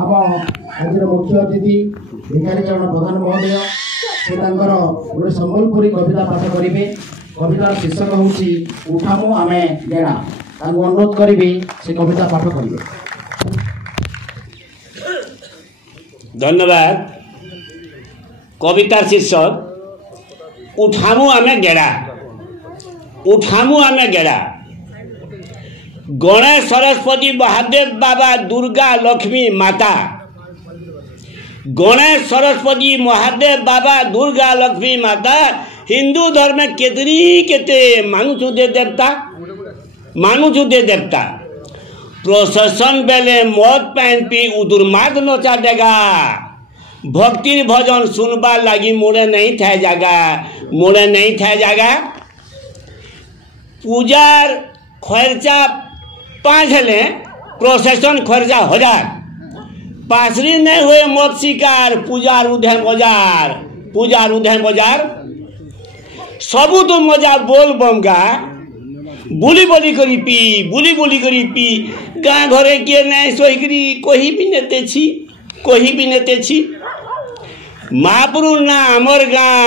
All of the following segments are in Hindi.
आम आज मुख्य अतिथि भिखारीचरण प्रधान महोदय से गोटे सम्बलपुरी कविता पाठ करेंगे। कवितार शीर्षक हूँ उठामु आमे गेड़ा। अनुरोध करी से कविता पाठ करेंगे। धन्यवाद। कवितार शीर्षक उठामु आमे गेड़ा। उठामु आमे गेड़ा। गणेश सरस्वती महादेव बाबा दुर्गा लक्ष्मी माता। गणेश सरस्वती महादेव बाबा दुर्गा लक्ष्मी माता हिंदू धर्म में केतरी केते मानुछु दे देवता प्रोसेसन बेले मद पैन पी उदुर्मार्ग नचा देगा। भक्ति भजन सुनबा लगी मोड़े नहीं था जागा। पूजार खर्चा 5 हेले प्रोसेसन खर्चा 1000। पासरी नहीं हुए मत शिकार पूजार उधे बजार सबू तो मजा बोल बमगा बुली बोली करी पी गाँ घरे किए नहीं सोईकरी कोही भी नेते छी महापुरु ना आमर गाँ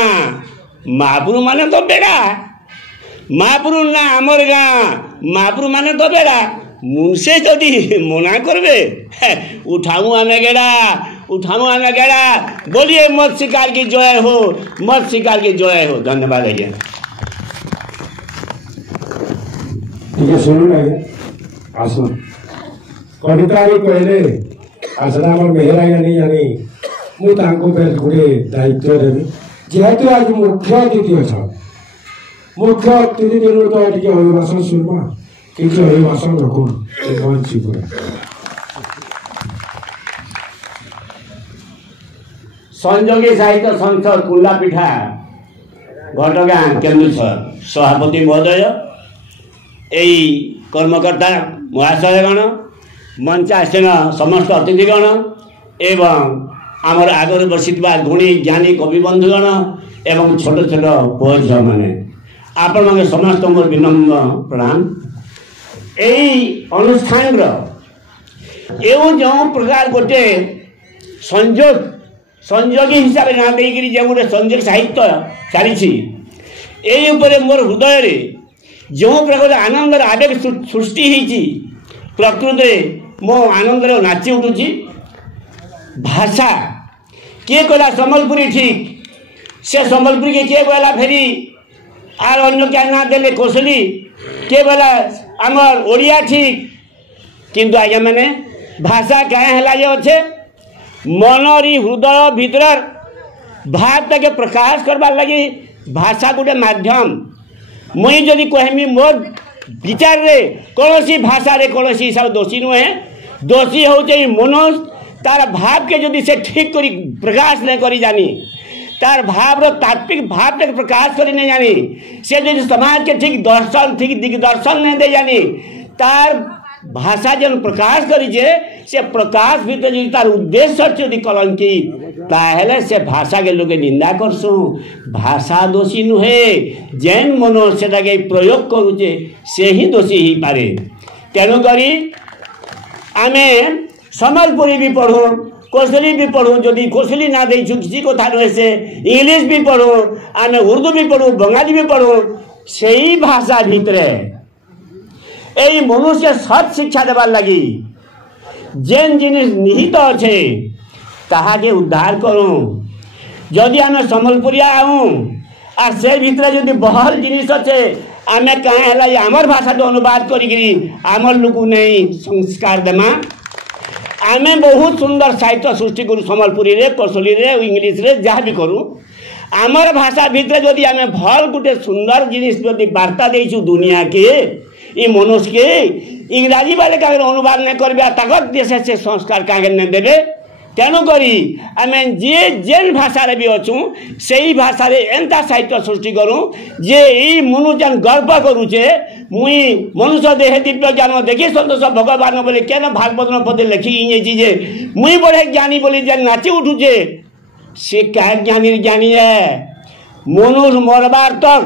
महापुरु माने तो बेड़ा। महापुरु ना आमर गाँ महापुरु माने तो बेड़ा। मुनसे जदि मना करबे उठाऊ आने गेड़ा बोलिए मत शिकार की जय हो। धन्यवाद आज्ञा। ठीक है सुन आसो कविता कहले आसला आम मेहरा जानी मुझे गोटे दायित्व देवी जेहेतु आज मुख्य अतिथि अच्छा मुख्य अतिथि दिन तो ये अभिभाषण सुनवा किसी अभिभाषण रखुन संयोगी साहित्य संसद कुल्लापिठा घटगाँ केन्दुझर सभापति महोदय यही कर्मकर्ता महाशयगण मंचासीन समस्त अतिथिगण एवं आमर आगर बसिथिबा गुणी ज्ञानी कवि बंधुगण एवं छोट छोट पुओ झील मैंने आपण मैंने समस्त मोर विनम्र प्रणाम। यही अनुष्ठान एवं जो प्रकार गोटे संयोगी हिसाब से ना देकर जो गोटे संयोग साहित्य चली मोर हृदय जो प्रकार आनंदर आवेग सृष्टि होती प्रकृति मो आनंद नाची उठुची। भाषा किए कहला संबलपुरी ठीक से संबलपुरी के किए कहला फेरी आर अन्य क्या ना देले कौशली किए कहला आमर ओडिया ठीक किंतु आज्ञा मैंने भाषा क्या है जे अच्छे मनरी हृदय भीतर भाव के प्रकाश करवार लगी भाषा गोटे माध्यम। मुई जदि कहमी मोर विचार रे कौन सी भाषा रे कौन सी हिसाब दोषी नुहे। दोषी हूँ मनुष्य तार भाव के जदि से ठीक करी प्रकाश नहीं करी जानी तार भाव तात्विक भाव तक प्रकाश करी नहीं जानी से जदि समाज के ठीक दर्शन ठीक दिग्दर्शन नहीं दे जानी तार भाषा जन प्रकाश करी से प्रकाश भीतर जो तार उद्देश्य यदि कलंकी ताहले से भाषा के लोग निंदा करसु। भाषा दोषी नुहे जेन मनुष्य से प्रयोग करुचे से ही दोषी ही पारे। तेणुक आमे संबलपुरी भी पढ़ू कौशली भी पढ़ू जदि कौशली ना दे किसी कथा नुहे से इंग्लिश भी पढ़ू आमे उर्दू भी पढ़ू बंगाली भी पढ़ू से ही भाषा भितरे यही मनुष्य सत शिक्षा देवार लगी जेन जिनिस निहित अच्छे ताहा के उद्धार करूँ। जदि आम संबलपुरिया आऊँ आ से भितर जदि बहल जिनिस अच्छे आम कहीं आमर भाषा तो अनुवाद करी आमर लोक नहीं संस्कार देमा। आम बहुत सुंदर साहित्य सृष्टि करूँ संबलपुरी रे कौशली रे इंग्लिश रे जहाँ भी करूँ आमर भाषा भितर जदि आम भल गोटे सुंदर जिनिस जदि वार्ता देचु दुनिया के ये मनुष्य के इंग्राजी वाले का अनुवाद नहीं करबे ताकत देश से संस्कार कहीं नहीं देवे। तेणुक आम जे जेन भाषा भी अच्छू से ही भाषा एंता साहित्य सृष्टि करूँ जे यही मनुष्य गर्व करुचे मुई मनुष्य देहे दिव्य ज्ञान देखी सतोष भगवान बोले क्या भागवत पदे लिखी जे मुई बड़े ज्ञानी बोली जेन नाची उठुचे से क्या ज्ञानी है। मनुष्य मरबार तक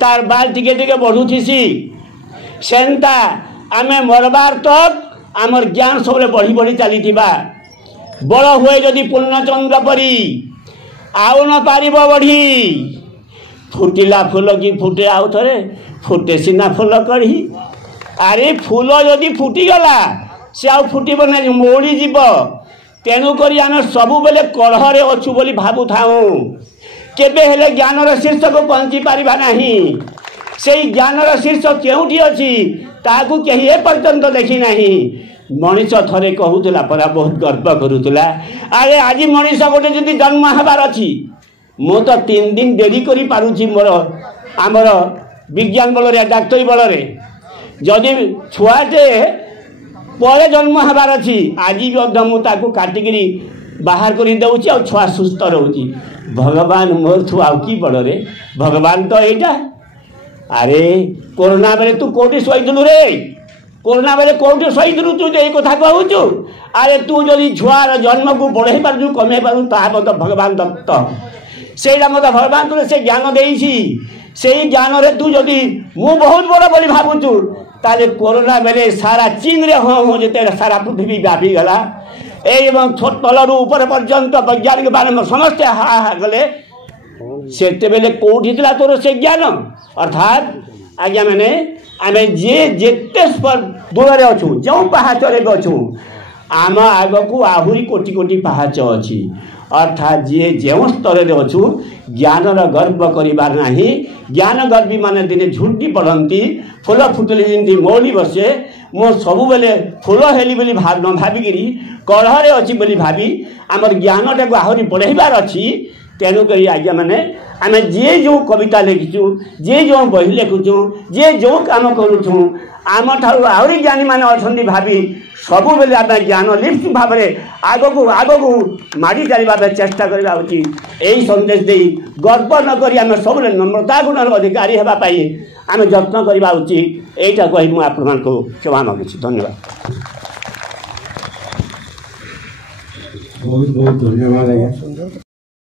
तार बाल टिके टिके बढ़ुथीसी सेंता आमे मरबार तक आमर ज्ञान सब बढ़ी बढ़ी चली बड़ हुए जदि पूर्णचंद्र परी आउ न पार बढ़ी फुटिला फूल कि फुटे आउ थे फुटे सीना फूल कढ़ी अरे फूल जदि फुटीगला से आउ फुटब ना मौड़ी जीव तेणुक आम सबु बेले कलहरे अच्छु बोली भावु थाऊ केबे हेले ज्ञानर शीर्ष को पहुँची पारिबा नहीं से ज्ञानर शीर्ष केउठी अछि ताकू केही ए पर्यंत देखी नहीं मनीष थरे कहूला परा बहुत गर्व करूला अरे आज मनीष गोटे जदि जन्म हबार अच्छी मु तो 3 दिन डेरी करी पारुची मोर आमर विज्ञान बल डाक्तरी बल जदि छुआटे पर जन्म हबार अच्छी आज मुझे काटिकी बाहर कर दौची आ छुआ सुस्थ रोची भगवान मोर थु आउ कि बड़ रे भगवान तो यहाँ अरे कोरोना बेले तू कौटी शहीदलु रे कोरोना बेले कौटी शहीदलु तू ये कथा कहूचु अरे तू जदि छुआर जन्म को बढ़े पार्छु कमे पार्छु ता मत भगवान दत्त से मत भगवान तुले से ज्ञान देइछि से ज्ञान रे तू जदि मु बहुत बड़ बोली भावुचु ताले कोरोना बेले सारा चीन रे हो जेते सारा पृथ्वी व्यापी गला एवं तलू ऊपर पर्यंत वैज्ञानिक मान समस्ते हा गले से बेले कौटी तोर से ज्ञान अर्थात आज्ञा मैंने आम जे जेते दूर अच्छु जो पहाचरे अच्छु आम आग को आहरी कोटी कोटी पहाच अच्छी अर्थात जी जो स्तर अच्छु ज्ञानर गर्व करार ना ज्ञान गर्वी मान दिने झुंटी पड़ती फूल फुटले जमी मौली बसे मो सबु बेले फूल हेली बोली न भाविकी कलहरे अच्छी बोली भावी आमर ज्ञानटा को आहरी बढ़ाइबार अच्छी तेणुक आज्ञा मैंने आम जे जो कविता लिखिचु जे जो बही लिखुचु जे जो काम करुचु आम ठार आहरी ज्ञानी मान अच्छा भावी सबु बेले आम ज्ञान लिप्त भाव में आग को माड़ी चलने चेष्टा करवा उचित यही संदेश दे गर्व नक आम सब नम्रता गुणर अधिकारी होगापाई आम यत्न करवा उचित यहीटा कही मुझे आपण को क्षमा मांगी धन्यवाद। बहुत बहुत धन्यवाद आज्ञा।